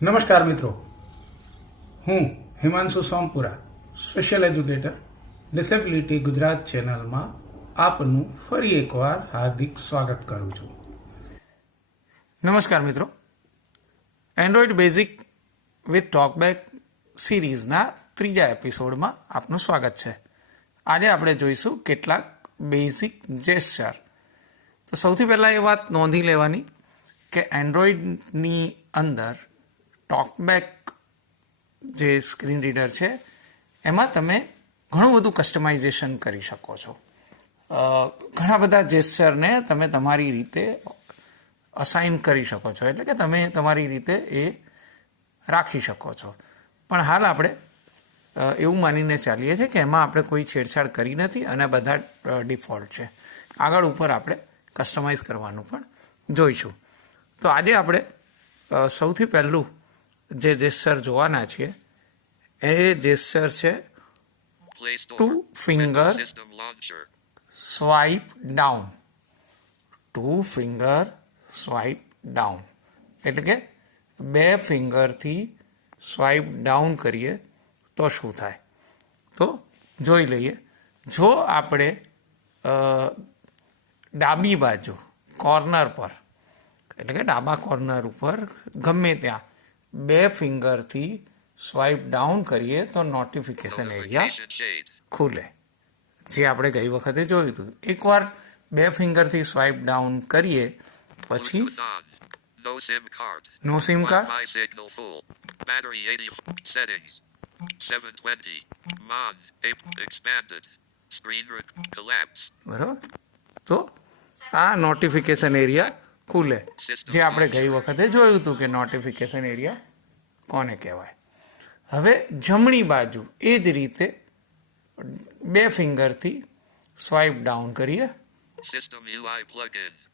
નમસ્કાર મિત્રો, હું Himanshu Sompura, special educator, disability Gujarat ચેનલમાં આપનું ફરી એકવાર હાર્દિક સ્વાગત કરું છું. નમસ્કાર મિત્રો, એન્ડ્રોઈડ બેઝિક વિથ ટોકબેક સિરીઝના ત્રીજા એપિસોડમાં આપનું સ્વાગત છે. આજે આપણે જોઈશું કેટલાક બેઝિક જેસ્ચર. તો સૌથી પહેલાં એ વાત નોંધી લેવાની કે એન્ડ્રોઈડની અંદર ટોકબેક જે સ્ક્રીન રીડર છે એમાં તમે ઘણું બધું કસ્ટમાઇઝેશન કરી શકો છો. ઘણા બધા જેસ્ચરને તમે તમારી રીતે અસાઇન કરી શકો છો, એટલે કે તમે તમારી રીતે એ રાખી શકો છો. પણ હાલ આપણે એવું માનીને ચાલીએ છીએ કે એમાં આપણે કોઈ છેડછાડ કરી નથી અને બધા ડિફોલ્ટ છે. આગળ ઉપર આપણે કસ્ટમાઇઝ કરવાનું પણ જોઈશું. તો આજે આપણે સૌથી પહેલું જે જેસ્ચર જોવાના છીએ એ જેસ્ચર છે two finger swipe down. Two finger swipe down એટલે કે બે ફિંગરથી સ્વાઇપ ડાઉન કરીએ તો શું થાય. તો જોઈ લઈએ. જો આપણે ડાબી બાજુ કોર્નર પર એટલે કે ડાબા કોર્નર ઉપર ગમે ત્યાં બે ફિંગરથી સ્વાઇપ ડાઉન કરીએ તો નોટિફિકેશન એરિયા ખુલે, જે આપણે ગઈ વખતે જોયું હતું. એકવાર બે ફિંગરથી સ્વાઇપ ડાઉન કરીએ પછી નો સિમ કાર્ડ, બરાબર. તો આ નોટિફિકેશન એરિયા ખુલે, જે આપણે ગઈ વખતે જોયું હતું કે નોટિફિકેશન એરિયા કોને કહેવાય. હવે જમણી બાજુ એ જ રીતે બે ફિંગરથી સ્વાઇપ ડાઉન કરીએ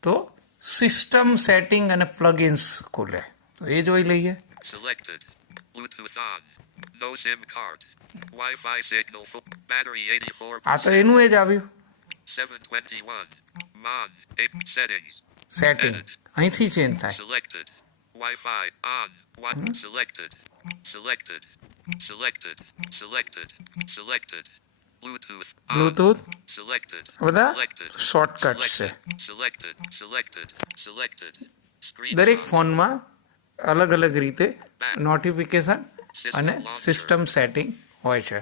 તો સિસ્ટમ સેટિંગ અને પ્લગઇન્સ ખુલે. તો એ જોઈ લઈએ. આ તો એનું એ જ આવ્યું. સેટિંગ અહીંથી ચેન્જ થાય. બ્લૂટૂથ બધા શોર્ટકટ છે. દરેક ફોનમાં અલગ અલગ રીતે નોટિફિકેશન અને સિસ્ટમ સેટિંગ હોય છે.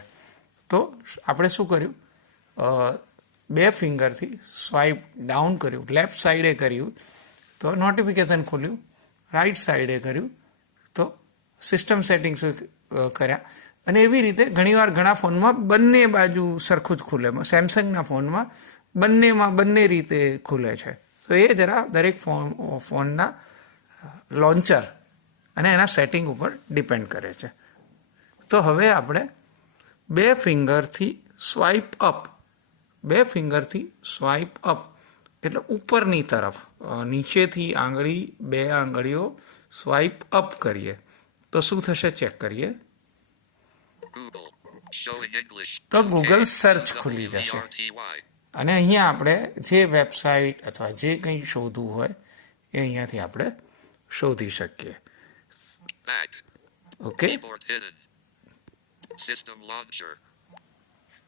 તો આપણે શું કર્યું, બે ફિંગરથી સ્વાઇપ ડાઉન કર્યું, લેફ્ટ સાઈડે કર્યું તો નોટિફિકેશન ખોલ્યું, રાઈટ સાઈડે કર્યું તો સિસ્ટમ સેટિંગ્સ કર્યા. અને એવી રીતે ઘણીવાર ઘણા ફોનમાં બંને બાજુ સરખું જ ખુલે. સેમસંગના ફોનમાં બંનેમાં બંને રીતે ખુલે છે. તો એ જરા દરેક ફોનના લોન્ચર અને એના સેટિંગ ઉપર ડિપેન્ડ કરે છે. તો હવે આપણે બે ફિંગરથી સ્વાઇપ અપ, બે ફિંગરથી સ્વાઇપ અપ એટલે ઉપરની તરફ, નીચેથી આંગળી, બે આંગળીઓ સ્વાઇપ અપ કરીએ તો શું થશે ચેક કરીએ. તો ગૂગલ સર્ચ ખુલી જશે અને અહીંયા આપણે જે વેબસાઇટ અથવા જે કંઈ શોધવું હોય એ અહીંયાથી આપણે શોધી શકીએ. ઓકે,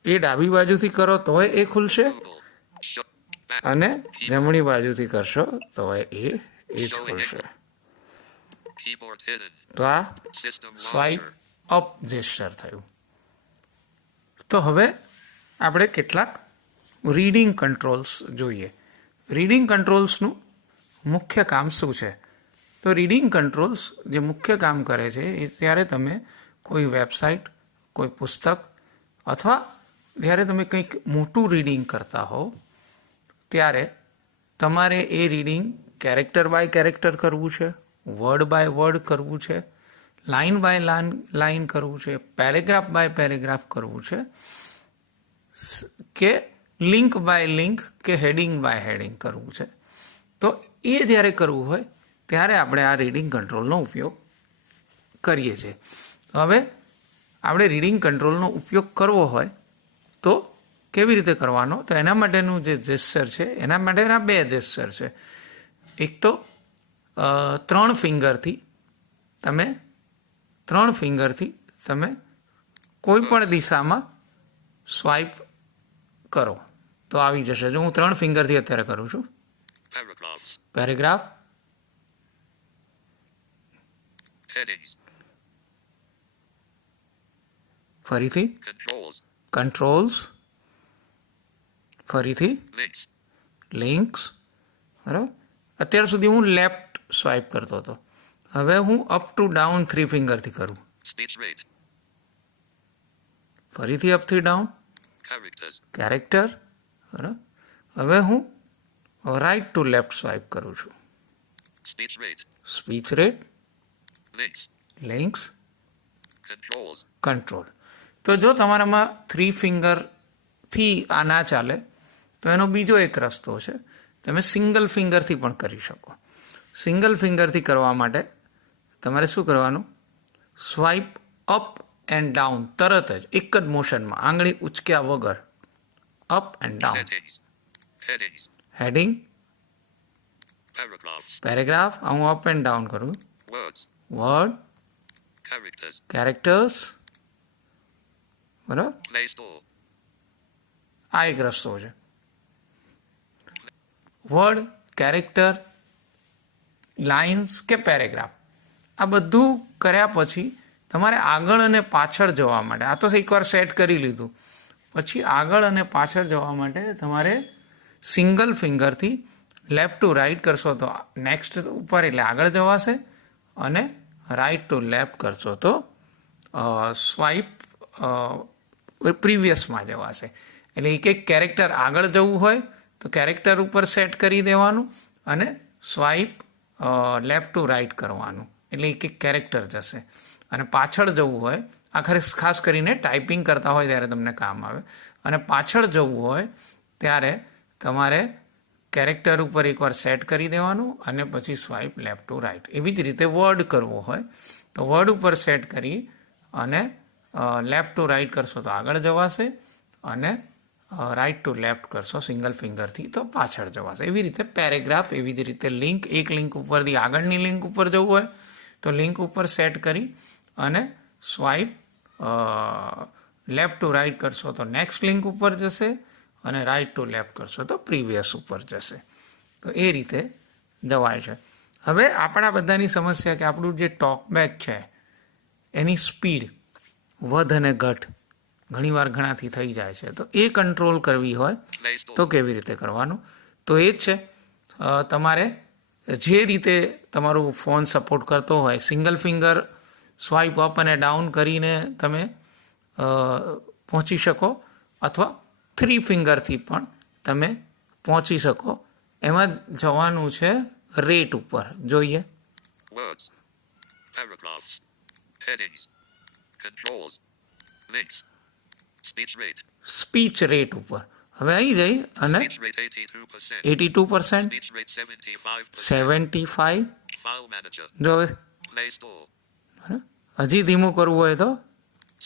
એ ડાબી બાજુથી કરો તો એ ખુલશે અને જમણી બાજુથી કરશો તો એ જ ખુલશે. તો આ સ્વાઇપ અપ જેસ્ચર થયું. તો હવે આપણે કેટલાક રીડિંગ કંટ્રોલ્સ જોઈએ. રીડિંગ કંટ્રોલ્સનું મુખ્ય કામ શું છે? તો રીડિંગ કંટ્રોલ્સ જે મુખ્ય કામ કરે છે એ ત્યારે તમે કોઈ વેબસાઇટ, કોઈ પુસ્તક અથવા જ્યારે તમે કંઈક મોટું રીડિંગ કરતા હો ત્યારે તમારે એ રીડિંગ કેરેક્ટર બાય કેરેક્ટર કરવું છે, વર્ડ બાય વર્ડ કરવું છે, લાઇન બાય લાઇન કરવું છે, પેરેગ્રાફ બાય પેરેગ્રાફ કરવું છે કે લિંક બાય લિંક કે હેડિંગ બાય હેડિંગ કરવું છે. તો એ જ્યારે કરવું હોય ત્યારે આપણે આ રીડિંગ કંટ્રોલનો ઉપયોગ કરીએ છીએ. હવે આપણે રીડિંગ કંટ્રોલનો ઉપયોગ કરવો હોય તો કેવી રીતે કરવાનો? તો એના માટેનું જે જેસ્ચર છે એના માટેના બે જેસ્ચર છે. એક તો 3 ફિંગરથી તમે 3 ફિંગરથી તમે કોઈ પણ દિશામાં સ્વાઇપ કરો તો આવી જશે. જો હું 3 ફિંગરથી અત્યારે કરું છું. પેરેગ્રાફ, ફરીથી કંટ્રોલ્સ, ફરીથી લિંક્સ. બરાબર. અત્યાર સુધી હું લેફ્ટ સ્વાઇપ કરતો હતો. હવે હું અપ ટુ ડાઉન 3 ફિંગરથી કરું. ફરીથી અપથી ડાઉન, કેરેક્ટર. બરાબર. હવે હું રાઈટ ટુ લેફ્ટ સ્વાઇપ કરું છું. Speech rate, links, control. તો જો તમારામાં 3 ફિંગરથી આ ના ચાલે તો એનો બીજો એક રસ્તો છે. તમે સિંગલ ફિંગરથી પણ કરી શકો. સિંગલ ફિંગરથી કરવા માટે તમારે શું કરવાનું? સ્વાઇપ અપ એન્ડ ડાઉન તરત જ એક જ મોશનમાં, આંગળી ઉચક્યા વગર up and down. Heading, paragraph, હું અપ એન્ડ ડાઉન કરું. Word, characters. બરાબર. આ એક રસ્તો છે. વર્ડ, કેરેક્ટર, લાઇન્સ કે પેરેગ્રાફ, આ બધું કર્યા પછી તમારે આગળ અને પાછળ જવા માટે, આ તો એકવાર સેટ કરી લીધું, પછી આગળ અને પાછળ જવા માટે તમારે સિંગલ ફિંગરથી લેફ્ટ ટુ રાઈટ કરશો તો નેક્સ્ટ ઉપર એટલે આગળ જવાશે, અને રાઈટ ટુ લેફ્ટ કરશો તો સ્વાઇપ પ્રીવિયસમાં જવાશે. એટલે એક એક કેરેક્ટર આગળ જવું હોય તો કેરેક્ટર ઉપર સેટ કરી દેવાનું અને સ્વાઇપ લેફ્ટ ટુ રાઈટ કરવાનું, એટલે એક એક કેરેક્ટર જશે. અને પાછળ જવું હોય, આખરે ખાસ કરીને ટાઈપિંગ કરતા હોય ત્યારે તમને કામ આવે, અને પાછળ જવું હોય ત્યારે તમારે કેરેક્ટર ઉપર એકવાર સેટ કરી દેવાનું અને પછી સ્વાઇપ લેફ્ટ ટુ રાઈટ. એવી જ રીતે વર્ડ કરવો હોય તો વર્ડ ઉપર સેટ કરી અને લેફ્ટ ટુ રાઈટ કરશો તો આગળ જવાશે, અને રાઈટ ટુ લેફ્ટ કરશો સિંગલ ફિંગરથી તો પાછળ જવાશે. એવી રીતે પેરેગ્રાફ, એવી જ રીતે લિંક, એક લિંક ઉપરથી આગળની લિંક ઉપર જવું હોય તો લિંક ઉપર સેટ કરી અને સ્વાઇપ લેફ્ટ ટુ રાઈટ કરશો તો નેક્સ્ટ લિંક ઉપર જશે, અને રાઈટ ટુ લેફ્ટ કરશો તો પ્રીવિયસ ઉપર જશે. તો એ રીતે જવાય છે. હવે આપણા બધાની સમસ્યા કે આપણું જે ટોકબેક છે એની સ્પીડ વધ અને ઘટ ઘણીવાર ઘણાથી થઈ જાય છે. તો એ કંટ્રોલ કરવી હોય તો કેવી રીતે કરવાનું? તો એ જ છે, તમારે જે રીતે તમારું ફોન સપોર્ટ કરતો હોય, સિંગલ ફિંગર સ્વાઇપ અપ અને ડાઉન કરીને તમે પહોંચી શકો, અથવા 3 ફિંગરથી પણ તમે પહોંચી શકો. એમાં જવાનું છે રેટ ઉપર. જોઈએ. સ્પીચ રેટ ઉપર હવે અહીં જઈ અને 82%, 75. જો હજી ધીમું કરવું હોય તો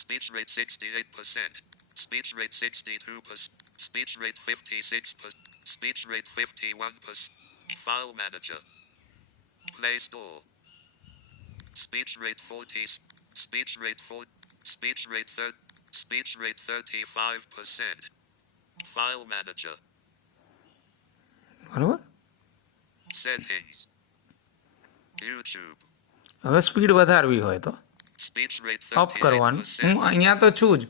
Speech rate 68%. Speech rate 62%. Speech rate 56%. Speech rate 51%. File manager. Play Store. Speech rate 40. Speech rate 4. Speech rate 30. Speech rate 35%. File manager. બરોબર. Settings. YouTube. હવે સ્પીડ વધારવી હોય તો Speech rate અપ કરવાનું. હું અહીંયા તો છું જ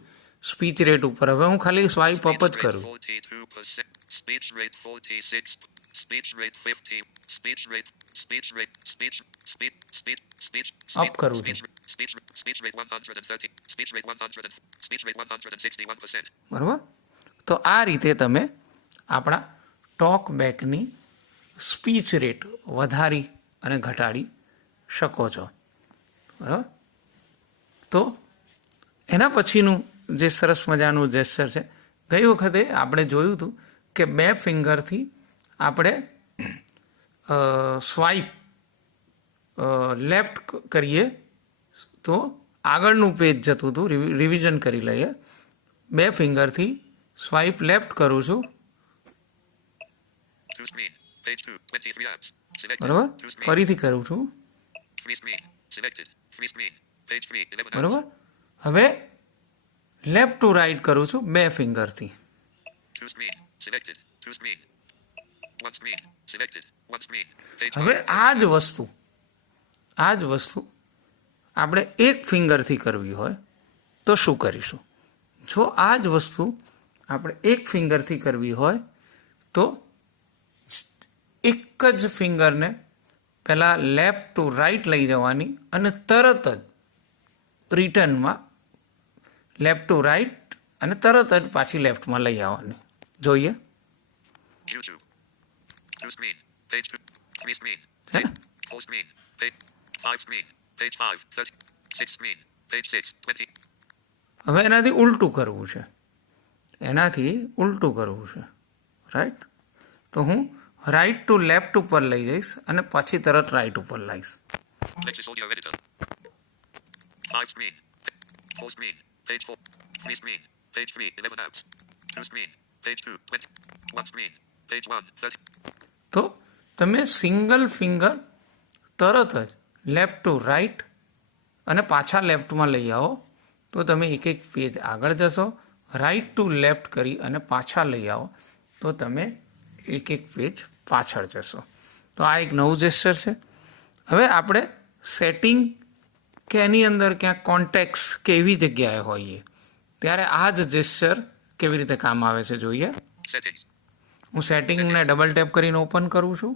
સ્પીચ રેટ ઉપર. હવે હું ખાલી સ્વાઇપ અપ જ કરું. 42%. Speech rate 46. Speech rate 50. Speech rate. Speech rate. Speech. Speech. Speech. Speech. Up કરું છું. Speech rate 130. Speech rate 100. Speech rate 161%. બરાબર. તો આ રીતે તમે આપણા ટોક બેકની સ્પીચ રેટ વધારી અને ઘટાડી શકો છો. બરાબર. તો એના પછીનું જે સરસ મજાનું જેસ્ચર છે, ગઈ વખતે આપણે જોયું હતું કે 2 ફિંગરથી આપણે સ્વાઇપ લેફ્ટ કરીએ તો આગળનું પેજ જતું હતું. રિવિઝન કરી લઈએ. 2 ફિંગરથી સ્વાઇપ લેફ્ટ કરું છું. બરાબર. ફરીથી કરું છું. Page 3. 11 apps. બરોબર. હવે લેફ્ટ ટુ રાઈટ કરું છું 2 ફિંગરથી. To screen. Selected. To screen. One screen. Selected. One screen. Page હવે 5. આ જ વસ્તુ આપણે એક ફિંગરથી કરવી હોય તો શું કરીશું? જો આ જ વસ્તુ આપણે એક ફિંગરથી કરવી હોય તો એક જ ફિંગરને પહેલાં લેફ્ટ ટુ રાઈટ લઈ જવાની અને તરત જ રિટર્નમાં લેફ્ટ ટુ રાઈટ અને તરત જ પાછી લેફ્ટમાં લઈ આવવાની. જોઈએ. YouTube. To screen. Page 2. 3 screen. હે ને? 4 screen. Page 5 screen. Page 5. 30. 6 screen. Page 6. 20. હવે એનાથી ઉલટું કરવું છે. રાઈટ. તો હું રાઈટ ટુ લેફ્ટ ઉપર લઈ જઈશ અને પછી તરત રાઈટ ઉપર લાવીશ. Lexis Audio Editor. 5 screen. 4 screen. Page 4. 3 screen. Page 3. 11 apps. 2 screen. Page 2. 20. 1 screen. Page 1. 30. તો તમે સિંગલ ફિંગર તરત જ લેફ્ટ ટુ રાઈટ અને પાછા લેફ્ટમાં લઈ આવો તો તમે એક એક પેજ આગળ જશો. રાઈટ ટુ લેફ્ટ કરી અને પાછા લઈ આવો તો તમે એક એક પેજ પાછળ જશો. તો આ એક નવું જેસ્ચર છે. હવે આપણે સેટિંગ કે એની અંદર ક્યાંક કોન્ટેક્સ કે એવી જગ્યાએ હોઈએ ત્યારે આ જ જેસ્ચર કેવી રીતે કામ આવે છે જોઈએ. Settings. હું સેટિંગને ડબલ ટેપ કરીને ઓપન કરું છું.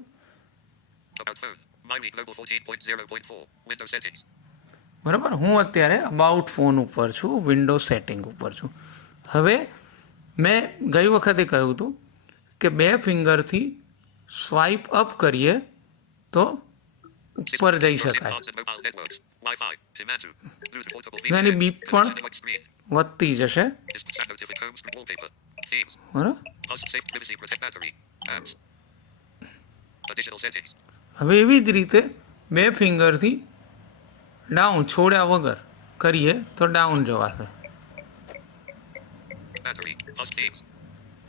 About phone. MyMe Global 14.0.4. Windows settings. બરાબર. હું અત્યારે અબાઉટ ફોન ઉપર છું, વિન્ડો સેટિંગ ઉપર છું. હવે મેં ગઈ વખતે કહ્યું હતું કે 2 ફિંગરથી સ્વાઇપ અપ કરીએ તો ઉપર જઈ શકાય. Cards and mobile networks. Wi-Fi. Himanzu. Bluetooth portable any VPN. Beep પણ Network screen. વધતી જશે. Display sound notification. Home screen wallpaper. Themes. બરાબર. Pulse safe privacy protect battery. Apps. Additional settings. હવે એવી જ રીતે 2 ફિંગરથી ડાઉન છોડ્યા વગર કરીએ તો ડાઉન જવાશે. Battery. Pulse themes.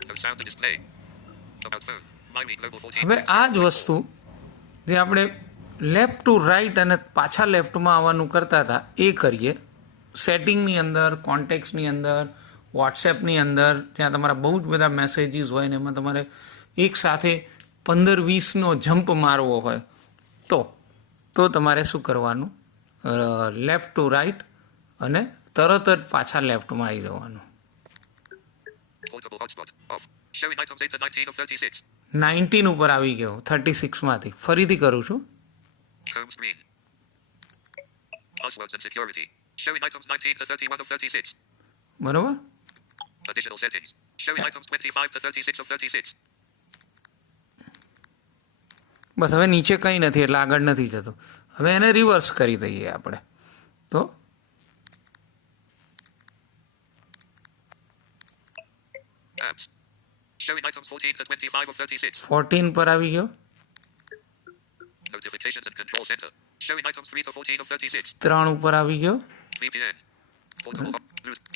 No sound to display. About phone. MyMe Global 14. હવે આ જ વસ્તુ જે આપણે લેફ્ટ ટુ રાઈટ અને પાછા લેફ્ટમાં આવવાનું કરતા હતા એ કરીએ. સેટિંગની અંદર, કોન્ટેક્સની અંદર, વોટ્સએપની અંદર જ્યાં તમારા બહુ જ બધા મેસેજીસ હોય ને એમાં તમારે એક સાથે 15-20નો જમ્પ મારવો હોય તો તમારે શું કરવાનું? લેફ્ટ ટુ રાઈટ અને તરત જ પાછા લેફ્ટમાં આવી જવાનું. Portable hotspot. Off. Showing items 8 to 19 of 36. 19 ઉપર આવી ગયો 36માંથી. ફરીથી કરું છું. Home screen. Passwords and security. Showing items 19 to 31 of 36. બરાબર. Additional settings. Showing items 25 to 36 of 36. બસ હવે નીચે કંઈ નથી એટલે આગળ નથી જતું. હવે એને રિવર્સ કરી દઈએ આપણે તો Apps. Showing items 14 to 25 of 36. 14 પર આવી ગયો. Notifications and control center. Showing items 3 to 14 of 36. 3 ઉપર આવી ગયો. VPN. Portable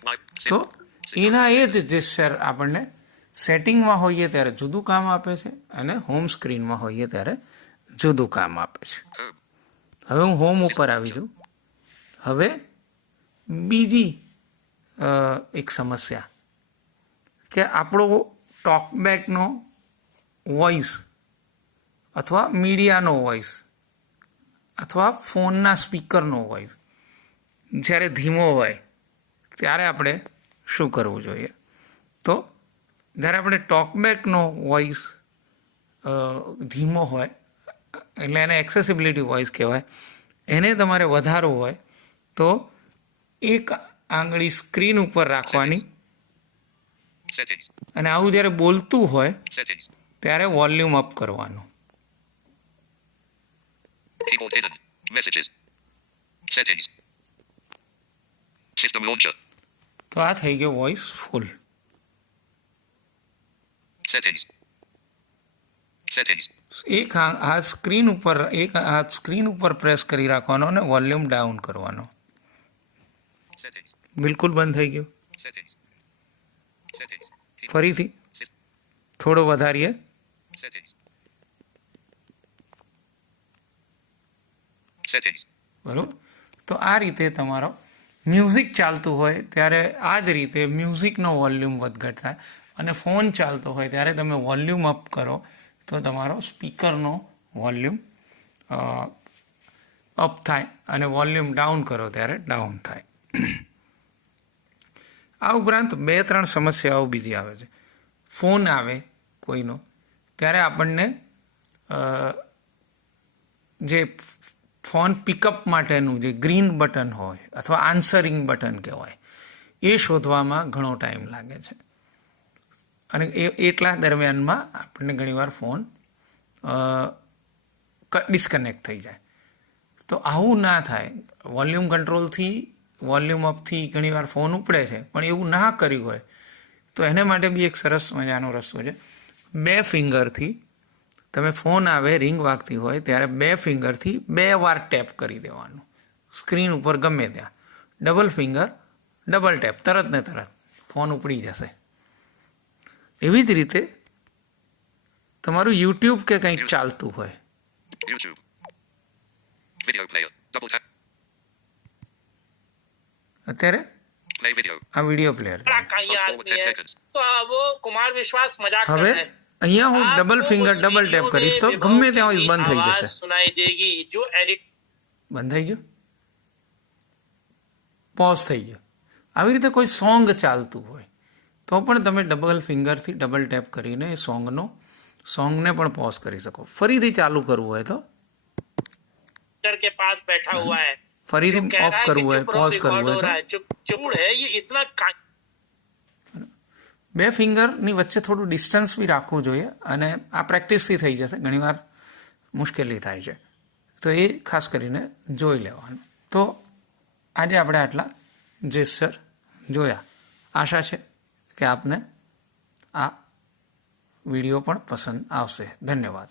live. તો એના એ જ જેસ્ચર આપણને સેટિંગમાં હોઈએ ત્યારે જુદું કામ આપે છે અને હોમ સ્ક્રીનમાં હોઈએ ત્યારે જુદું કામ આપે છે. Home. હવે હું હોમ ઉપર આવી છું. હવે બીજી એક સમસ્યા કે આપણો ટોકબેકનો વોઇસ અથવા મીડિયાનો વોઇસ અથવા ફોનના સ્પીકરનો વોઇસ જ્યારે ધીમો હોય ત્યારે આપણે શું કરવું જોઈએ? તો જ્યારે આપણે ટોકબેકનો વોઇસ ધીમો હોય એટલે એને એક્સેસિબિલિટી વોઇસ કહેવાય, એને તમારે વધારવું હોય તો એક આંગળી સ્ક્રીન ઉપર રાખવાની Settings. અને આવું જ્યારે બોલતું હોય Settings. ત્યારે વોલ્યુમ અપ કરવાનું. Keyboard hidden. Messages. Settings. System launcher. તો આ થઈ ગયો વોઇસ ફૂલ. Settings. Settings. એક આ સ્ક્રીન ઉપર પ્રેસ કરી રાખવાનો અને વોલ્યુમ ડાઉન કરવાનો. Settings. બિલકુલ બંધ થઈ ગયું. Settings. Settings. ફરીથી Sys- થોડો વધારીએ. Settings. Settings. બરાબર. તો આ રીતે તમારો મ્યુઝિક ચાલતું હોય ત્યારે આ જ રીતે મ્યુઝિકનો વોલ્યુમ વધઘટ થાય, અને ફોન ચાલતો હોય ત્યારે તમે વોલ્યુમ અપ કરો તો તમારો સ્પીકરનો વોલ્યુમ અપ થાય, અને વોલ્યુમ ડાઉન કરો ત્યારે ડાઉન થાય. આ ઉપરાંત 2-3 સમસ્યાઓ બીજી આવે છે. ફોન આવે કોઈનો ત્યારે આપણને જે ફોન પિકઅપ માટેનું જે ગ્રીન બટન હોય અથવા આન્સરિંગ બટન કહેવાય એ શોધવામાં ઘણો ટાઈમ લાગે છે, અને એટલા દરમિયાનમાં આપણને ઘણીવાર ફોન ડિસ્કનેક્ટ થઈ જાય. તો આવું ના થાય. વોલ્યુમ કંટ્રોલથી વોલ્યુમ અપથી ઘણીવાર ફોન ઉપડે છે, પણ એવું ના કર્યું હોય તો એને માટે બી એક સરસ મજાનો રસ્તો છે. 2 ફિંગરથી તમે ફોન આવે રિંગ વાગતી હોય ત્યારે 2 ફિંગરથી 2 વાર ટેપ કરી દેવાનું સ્ક્રીન ઉપર ગમે ત્યાં. ડબલ ફિંગર ડબલ ટેપ, તરત ને તરત ફોન ઉપડી જશે. એવી જ રીતે તમારું યુટ્યુબ કે કંઈક ચાલતું હોય, YouTube. Video player. Double tap. અત્યારે Play video. આ વિડીયો પ્લેયર છે. Fast forward 10 seconds. तो वो कुमार विश्वास मजाक कर હવે रहे हैं. અહીંયા હું ડબલ ફિંગર ડબલ ટેપ કરીશ તો ગમે ત્યાં હોય બંધ થઈ જશે. सुनाई देगी जो एडिट બંધ થઈ ગયું, પોઝ થઈ ગયો. આવી રીતે કોઈ સોંગ ચાલતું હોય તો પણ તમે ડબલ ફિંગરથી ડબલ ટેપ કરીને એ સોંગને પણ પોઝ કરી શકો. ફરીથી ચાલુ કરવું હોય તો के पास बैठा हुआ है, ફરીથી कह ઓફ रहा है कि કરવું હોય, चुप रहो, પોઝ કરવું रिकॉर्ड હોય हो તો रहा है, चुप है ये इतना 2 ફિંગરની વચ્ચે થોડું ડિસ્ટન્સ બી રાખવું જોઈએ, અને આ પ્રેક્ટિસથી થઈ જશે. ઘણીવાર મુશ્કેલી થાય છે, તો એ ખાસ કરીને જોઈ લેવાનું. તો આજે આપણે આટલા જેસ્ચર જોયા. આશા છે કે આપને આ વિડીયો પણ પસંદ આવશે. ધન્યવાદ.